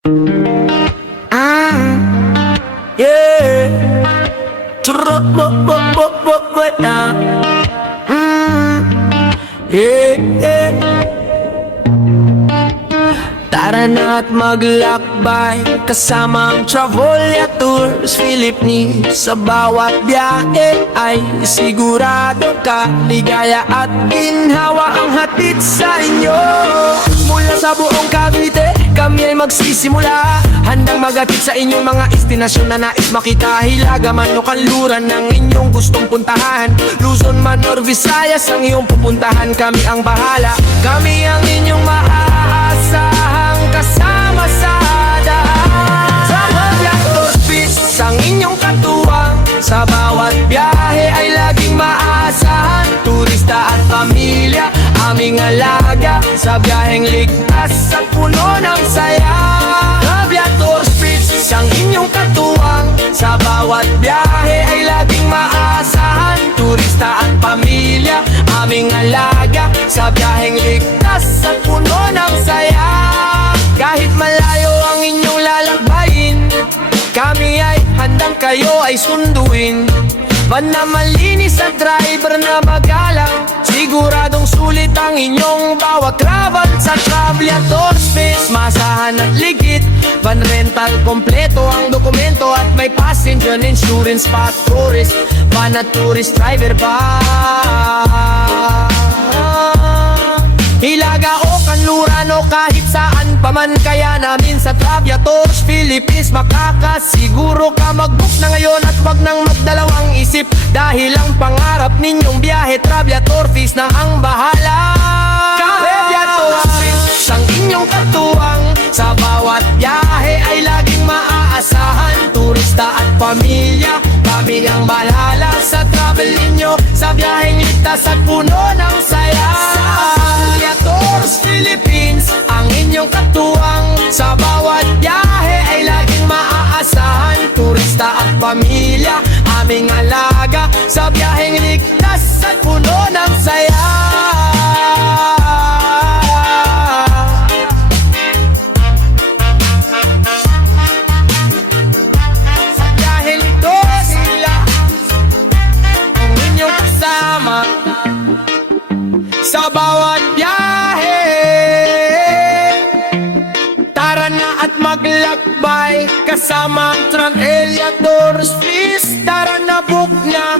Yeah. Yeah. Tara na at maglakbay kasama ang Travolya Tours Philippines. Sa bawat biyahe ay sigurado ka, ligaya at ginhawa ang hatid sa inyo. Mula sa buong Cavite, kami ay magsisimula, handang magatid sa inyong mga destinasyon na nais makita. Hilaga man o kanluran ng inyong gustong puntahan, Luzon man or Visayas ang iyong pupuntahan, kami ang bahala. Kami ang inyong maaasahang kasama sa daan. Travolya Tours ang inyong katuwang, sa bawat biyahe ay laging maasahan. Turista at pamilya, aming alaga, sa biyaheng ligtas at puno ng saya. Travolya Tours ang inyong katuwang, sa bawat biyahe ay laging maasahan. Turista at pamilya, aming alaga, sa biyaheng ligtas at puno ng saya. Kahit malayo ang inyong lalakbayin, kami ay handang kayo ay sunduin. Van na malinis at driver na magalang, siguradong sulit ang inyong bawat travel. Sa Travolya Tours, masahan at ligit, van rental kompleto ang dokumento, at may passenger insurance pa tourist, van at tourist driver ba? Hilaga o kanluran o kahit saan pa man, kaya namin sa Travolya Tours Philippines makakasiguro ka. Mag-book na ngayon at wag nang magdalawang isip, dahil ang pangarap ninyong biyahe Travolya Tours na ang bahala. Travolya Tours ang inyong katuwang, sa bawat biyahe ay laging maaasahan. Turista at pamilya, kami ang bahala sa travel ninyo, sa biyaheng ligtas at puno ng saya. Travolya Tours Philippines ang inyong katuwang, sa bawat biyahe ay laging maaasahan. Turista at pamilya, aming alaga, sa biyaheng ligtas at puno ng saya. Sa biyaheng ito sila ang inyong kasama, sa bawat biyahe. Tara na at maglakbay kasama ang Travolya Tours, please. Tara na, book na.